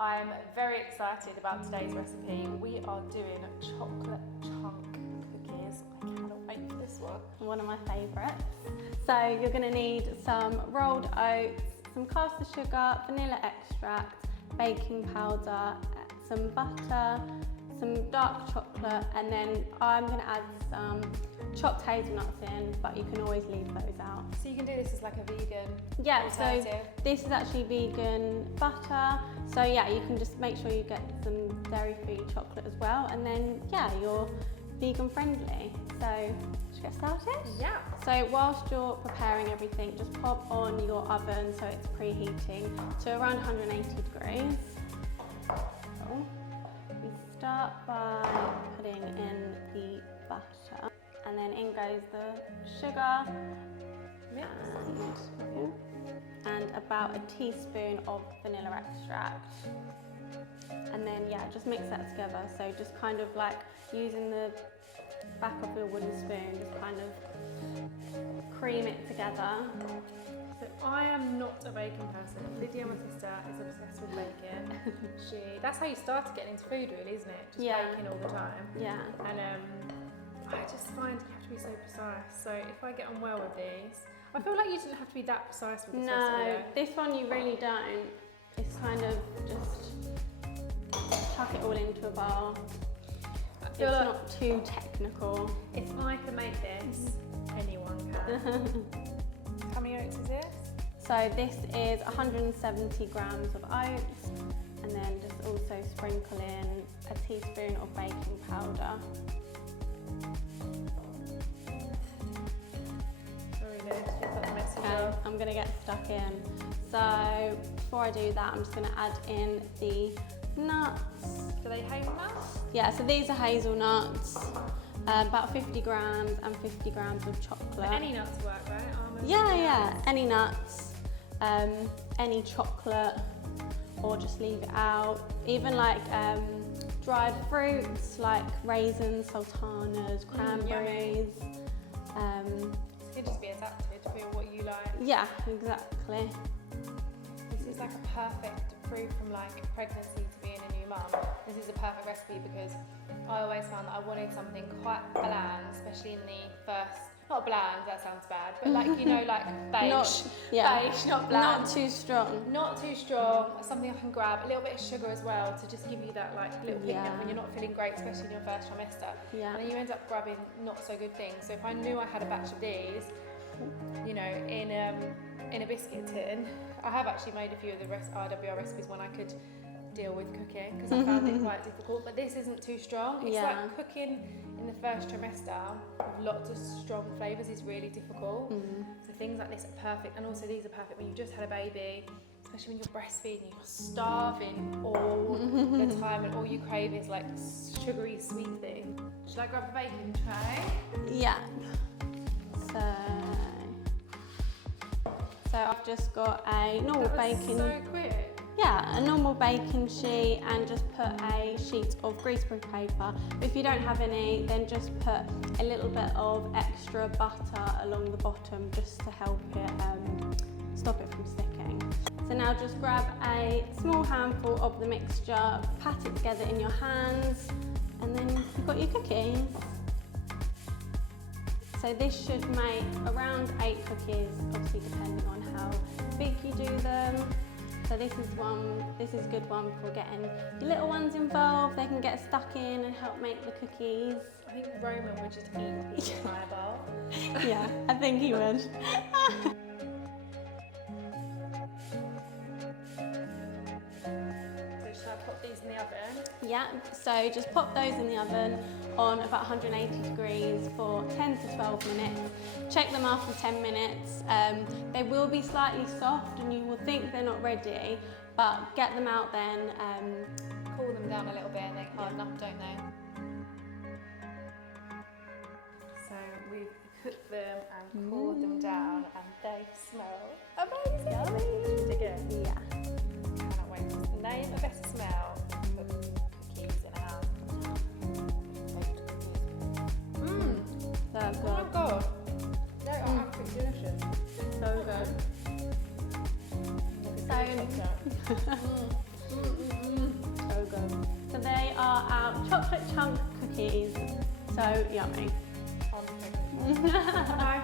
I'm very excited about today's recipe. We are doing chocolate chunk cookies. I cannot wait for this one of my favourites. So you're going to need some rolled oats, some caster sugar, vanilla extract, baking powder, some butter, some dark chocolate, and then I'm going to add some chopped hazelnuts in, but you can always leave those out. So you can do this as like a vegan alternative. So this is actually vegan butter. So yeah, you can just make sure you get some dairy-free chocolate as well, and then yeah, you're vegan friendly. So should we get started? Yeah. So whilst you're preparing everything, just pop on your oven so it's preheating to around 180 degrees. Cool. We start by putting in the butter, and then in goes the sugar and about a teaspoon of vanilla extract. And then yeah, just mix that together. So just kind of like using the back of your wooden spoon, just kind of cream it together. So I am not a bacon person. Lydia, my sister, is obsessed with bacon. That's how you started getting into food, really, isn't it? Just baking all the time. Yeah. And I just find you have to be so precise. So if I get on well with these, I feel like you didn't have to be that precise with this recipe. No, this one you really don't. It's kind of just chuck it all into a bowl. It's like not too technical. If I can make this, anyone can. How many oats is this? So this is 170 grams of oats, and then just also sprinkle in a teaspoon of baking powder. I'm going to get stuck in. So before I do that, I'm just going to add in the nuts. Are they hazelnuts? Yeah, so these are hazelnuts, about 50 grams and 50 grams of chocolate. But any nuts work, right? Almonds? Yeah, any nuts, any chocolate, or just leave it out. Even like dried fruits like raisins, sultanas, cranberries. It can just be adapted for what you like. Yeah, exactly. This is like a perfect proof from like pregnancy to being a new mum. This is a perfect recipe because I always found that I wanted something quite bland, especially in the first, not bland, that sounds bad, but like, you know, like beige, beige, not bland. Not too strong. Not too strong, something I can grab, a little bit of sugar as well to just give you that like little pick up when you're not feeling great, especially in your first trimester. Yeah. And then you end up grabbing not so good things. So if I knew I had a batch of these, you know, in a biscuit tin, I have actually made a few of the RWL recipes when I could deal with cooking because I found it quite difficult, but this isn't too strong. It's like cooking in the first trimester with lots of strong flavours is really difficult. So things like this are perfect, and also these are perfect when you just had a baby, especially when you're breastfeeding, you're starving all the time and all you crave is like sugary sweet thing. Should I grab a baking tray? Yeah. So I've just got a normal baking. So quick. Yeah, a normal baking sheet, and just put a sheet of greaseproof paper. If you don't have any, then just put a little bit of extra butter along the bottom just to help it stop it from sticking. So now just grab a small handful of the mixture, pat it together in your hands, and then you've got your cookies. So this should make around 8 cookies, obviously depending on how big you do them. So this is a good one for getting your little ones involved. They can get stuck in and help make the cookies. I think Roman would just eat the entire bowl. Yeah, I think he would. So should I pop these in the oven? Yeah, so just pop those in the oven on about 180 degrees for 10 to 12 minutes. Check them after 10 minutes. They will be slightly soft and you will think they're not ready, but get them out then. Cool them down a little bit and they harden up, don't they? So we've cooked them and cooled them down and they smell amazing. Yummy. Dig in? Yeah. Cannot wait. What's the name of better smell? Put cookies in a house. So good. Oh my god. They are absolutely delicious. So good. So are our chocolate chunk cookies. So yummy. Bye.